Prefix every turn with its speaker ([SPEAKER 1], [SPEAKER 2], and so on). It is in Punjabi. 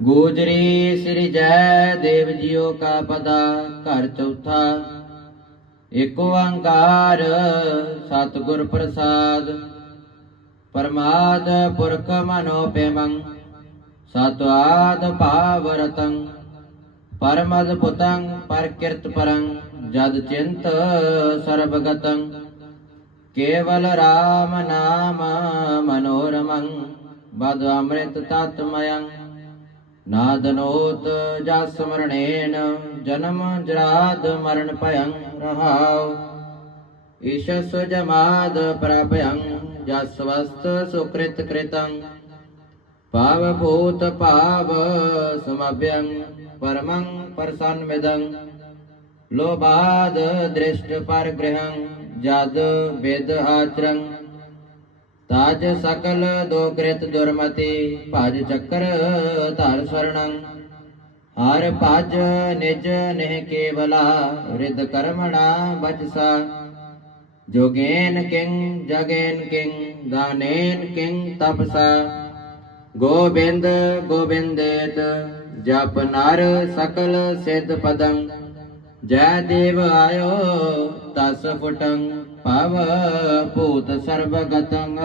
[SPEAKER 1] ਗੋਜਰੀ ਸ੍ਰੀ ਜੈ ਦੇਵ ਜੀਓ ਕਾ ਪਦਾ, ਘਰ ਚੌਥਾ। ਏਕ ਓੰਕਾਰ ਸਤਿਗੁਰ ਪ੍ਰਸਾਦ, ਪਰਮਾਦ ਪੁਰਖ ਮਨੋ ਪੇਮੰ ਸਤਵਾਦ ਭਾਵ ਰਤੰ। ਪਰਮਦ ਪੁਤੰ ਪਰਕਿਰਤ ਪਰੰ, ਜਦ ਚਿੰਤ ਸਰਬਗਤੰ। ਕੇਵਲ RAM ਨਾਮ ਮਨੋਰਮੰ, ਬਦ ਅੰਮ੍ਰਿਤ ਤਤਮਯੰ ਨਾਦਨੋਤ ਜਸ ਮਰਣੇਨ ਜਨਮ ਜਰਾਦ ਮਰਨ ਭਯੰ ਰਹਾਉ। ਈਸ਼ਸ ਜਮਾਦ ਪ੍ਰਭਯੰ, ਜਸ ਸੁਕ੍ਰਿਤ ਕ੍ਰਿਤੰ। ਪਾਵ ਭੂਤ ਭਾਵ ਸਮਭਯੰ, ਪਰਮੰ ਪ੍ਰਸੰਨਮਿਦੰ ਲੋਬਾਦ ਦ੍ਰਿਸ਼ਟ ਪਰਗ੍ਰਹੰ ਜਦ ਵਿਦ ਆਚਰੰ। ਤਾਜ ਸਕਲ ਦੋਗ੍ਰਿਤ ਦੁਰਮਤੀ, ਭਜ ਚੱਕਰ ਧਰ ਸਰਣੰ ਹਰ ਭਜ ਨਿਜ ਨਿਹ ਕੇਵਲਾ ਰਿਦ ਕਰਮਣਾ ਬਚਸਾ। ਜੋਗੇਨ ਕਿੰ, ਜਗੇਨ ਕਿੰ ਦਾਨੇਨ ਕਿੰ ਤਪਸਾ। ਗੋਬਿੰਦ ਗੋਬਿੰਦੇਤ, ਜਪ ਨਰ ਸਕਲ ਸਿਧ ਪਦੰ। ਜੈ ਦੇਵ ਆਇਓ ਤਸ ਫੁਟੰ ਭਵ ਭੂਤ ਸਰਬਗਤੰ।